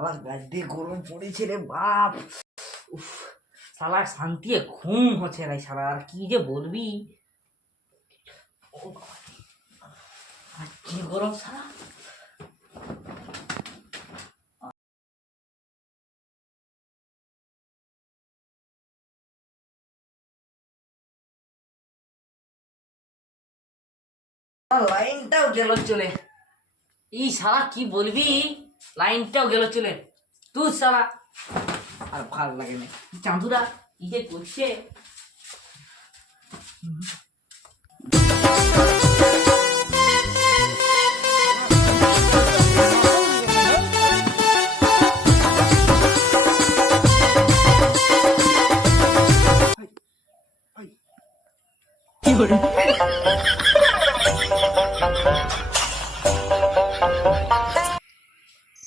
শালা গাদ্দে গরম পড়েছে রে বাপ। উফ, শালা শান্তিয়ে ঘুম হচ্ছে না শালা, আর কি যে বলবি। আর কি গরম শালা। লাইনটাও গেল চলে, এই শালা কি বলবি, লাইনটাও গেল চলে। তুই শালা আর ভাল লাগে না। চাঁদুরা কি যে করছে।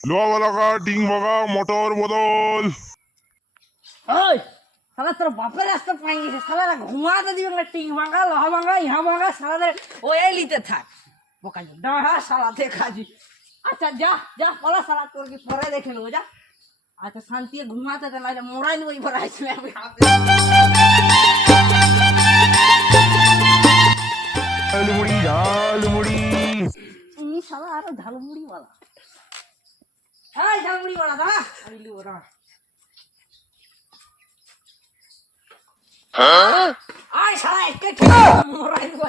লোহা বালাকা ডিং ভাঙা মোটর বদল। ওই শালা তোর বাপের রাস্তা পাই গেছে, শালারা ঘুমাতে দিবে না। টিং ভাঙা, লোহা ভাঙা, ইহা ভাঙা, শালাদের ওই লিতে থাক। বোকা ডাহা শালাতে খাজি। আচ্ছা যা যা পলা শালা, তোর কি পরে দেখে নেবো যা। আচ্ছা শান্তি ঘুমাতে দে, নাইলে মোড়াই নেবো। এবার আসবে ঝালমুড়ি ঝালমুড়ি। শালা আরো ঝালমুড়ি বলা। হ্যাঁ ঝালমুড়ি বলা দাঁড়া, আমি লিবো দাঁড়া। আয় শালা একে মোড়াই নেবো।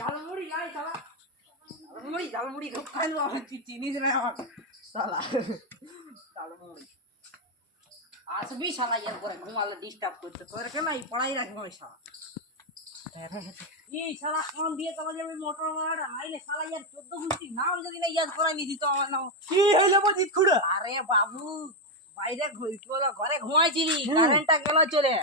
ঝালমুড়ি আয় শালা, ঝালমুড়ি ঝালমুড়ি খাই নেবো। আমার তুই চিনিস না আমার শালা ঝালমুড়ি। আসবি শালা, ইয়ার পরে ঘুমালে ডিস্টার্ব করতে তোর কেন এই পড়াই রাখবো শালা। এই শালা কোন দিয়ে চলা যাবে মোটর ওয়ালাটা, নাইলে শালা ইয়ার 14 গুষ্টি নাম যদি না ইয়াদ করাই নিতি তো আমার নাম কি হইলো বজিত খুড়া? আরে বাবু বাইরে ঘরে ঘুমাইছিলি, কারেন্টটা গেল চলে,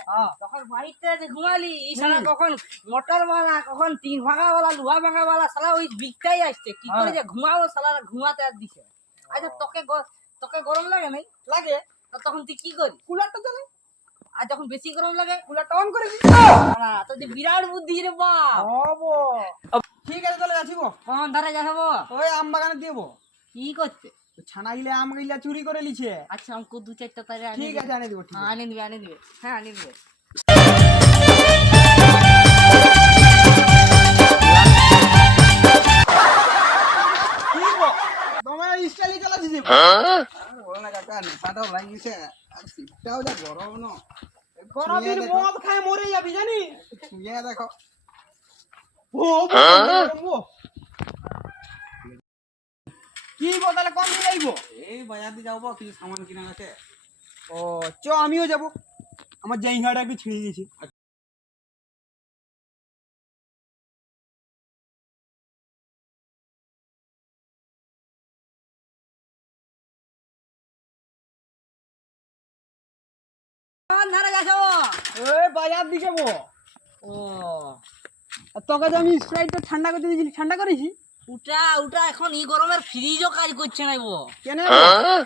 তখন বাড়িতে যে ঘুমালি এই শালা কখন মোটর ওয়ালা, কখন টিন ভাঙা ওয়ালা, লোহা ভাঙা ওয়ালা, শালা ওই বিকটাই আসছে। কি করে যে ঘুমাবো শালা, ঘুমাতে আর দিছে। আচ্ছা তোকে গরম লাগে নাই? লাগে। তখন তুই কি করি? কুলারটা চলে। আর যখন বেশি গরম লাগে কুলারটা অন করে দিই। তো যে বিরাট বুদ্ধি রে বাপ। হবো। ঠিক আছে তাহলে যাচ্ছি গো। কোন ধারে যাবো? ওই আম বাগানে দেবো। কি করতে? ছানা গিলে আম গিলা চুরি করে লিছে। আচ্ছা আমাকে 2-4টা তারে ঠিক আছে আনে দেবো। আনে দিবে। হ্যাঁ আনে দিবে। কি গো তোমার স্টাইলি চালাছিস? বলো না কাকা, নেশাটাও লাগিয়েছে আর শীতটাও যা গরম না। গরমের মদ খায় মরে যাবি জানি। ছুঁয়ে দেখো। ও কি গো তাহলে কোন দিকে যাইবো? এই বাজার দিয়ে যাবো, কিছু সামান কিনা আছে। ও চ আমিও যাবো, আমার জায়গাটা একটু ছিঁড়ে দিয়েছি। কোন ধারে যাবো? ওই বাজার দিকে যাবো। ও আর তোকে যে আমি স্প্রাইটটা ঠান্ডা করতে দিয়েছি, ঠান্ডা করেছি। উটা এখন এই গরমের ফ্রিজও কাজ করছে না গো। কেন?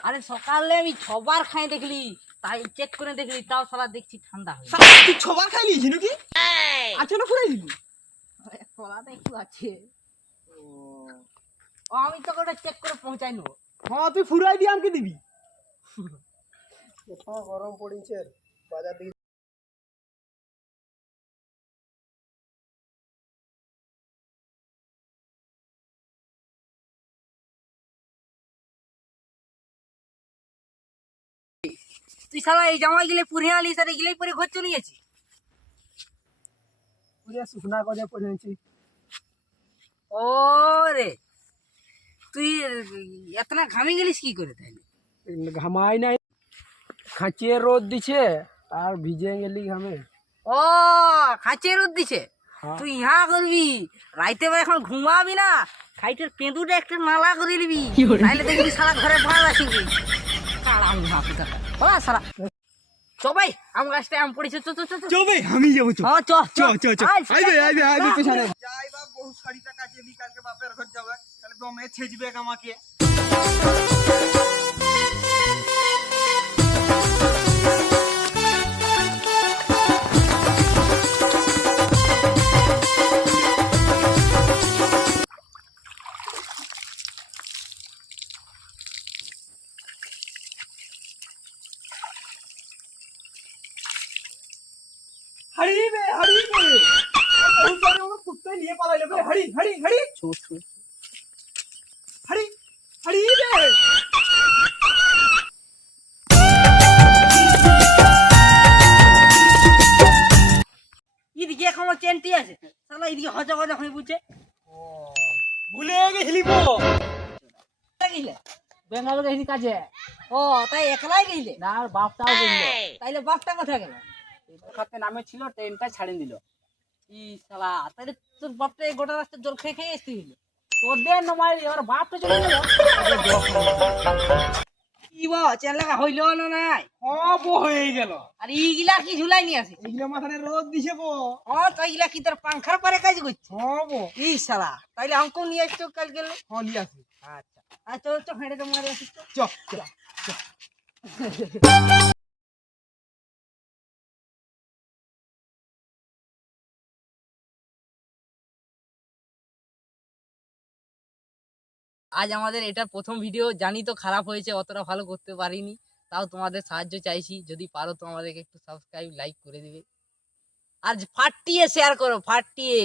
আরে সকালে আমি 6বার খাই দেখলি, তাই চেক করে দেখলি, তাও শালা দেখছি ঠান্ডা হয়ে তুই 6বার খাই লিয়েছি নাকি? আছে না পুরাই দিবি? কলাটা একটু আছে। ও আমি তোকে ওটা চেক করে পৌঁছাই নেবো। হ্যাঁ তুই ফুরাই দিয়ে আমাকে দিবি। গরম পড়েছে বাজার দিকে। তুই শালা এই জামাই গিলে পুরে আলিস আর এগুলোই পরে ঘর চলে গেছি। পুরে শুকনা করে পড়েছি। ও রে তুই এতনা ঘামে গেলিস কি করে তাইলে? ঘামাই নাই, খাঁচিয়ে রোদ দিছে আর ভিজে গেলি ঘামে। ও খাঁচে রোদ দিছে। হ্যাঁ। তুই ইহা করবি, রাইতে বেলা এখন ঘুমাবি না, খাইটের পেঁদুটা একটা নালা করে নিবি, তাইলে দেখবি সারা ঘরে ভাড়া আসবি। কালাম হাফি টাকা ওলা সারা। চ ভাই আম গাছটা আম পড়েছে, চ চ চ চ। চ ভাই আমি যাবো। চ হ্যাঁ চ চ চ চ আইবে পেছনে। যাই বাপ বহু শাড়ি টাকা দিয়ে কালকে বাপের ঘর যাবে, তাহলে দমে ছেজবে আমাকে। হারিয়ে ওই সাইডে আমার কুত্তে নিয়ে পালাইলো বে হারি হারিয়ে এদিকে এখনো চেনটি আছে শালা এদিকে হজা হজা হয়ে বুঝছে ভুলে গেছিলি গো গেলে বেঙ্গালুরু গেছি কাজে। ও তাই একলাই গেলে না আর বাপটাও গেছিল। তাইলে বাপটা কোথায় গেল খাতে নামে ছিল ট্রেনটা ছাড়িয়ে দিল। ই শালা তাইলে তোর বাপটা এই গোটা রাস্তা জল খেয়ে খেয়ে এসেছিল তোদের নমাই এবার বাপটা চলে গেল। কি বল চেন লাগা হইল না নাই হব হয়ে গেল আর ইগিলা কি ঝুলাই নিয়ে আসে এইগুলো মাথায় রোদ দিছে গো ও তাই ইগিলা কি তোর পাংখার পারে কাজ করছে হব ই শালা তাইলে আমাকে নিয়ে আসতো কাল গেল হলি আছে আচ্ছা আর চল তো হেঁটে তো মারে আসিস তো চল চল আজ আমাদের এটা প্রথম ভিডিও জানি তো খারাপ হয়েছে অতটা ভালো করতে পারিনি তাও তোমাদের সাহায্য চাইছি যদি পারো তো আমাদেরকে একটু সাবস্ক্রাইব লাইক করে দিবে আর ফাটিয়ে শেয়ার করো ফাটিয়ে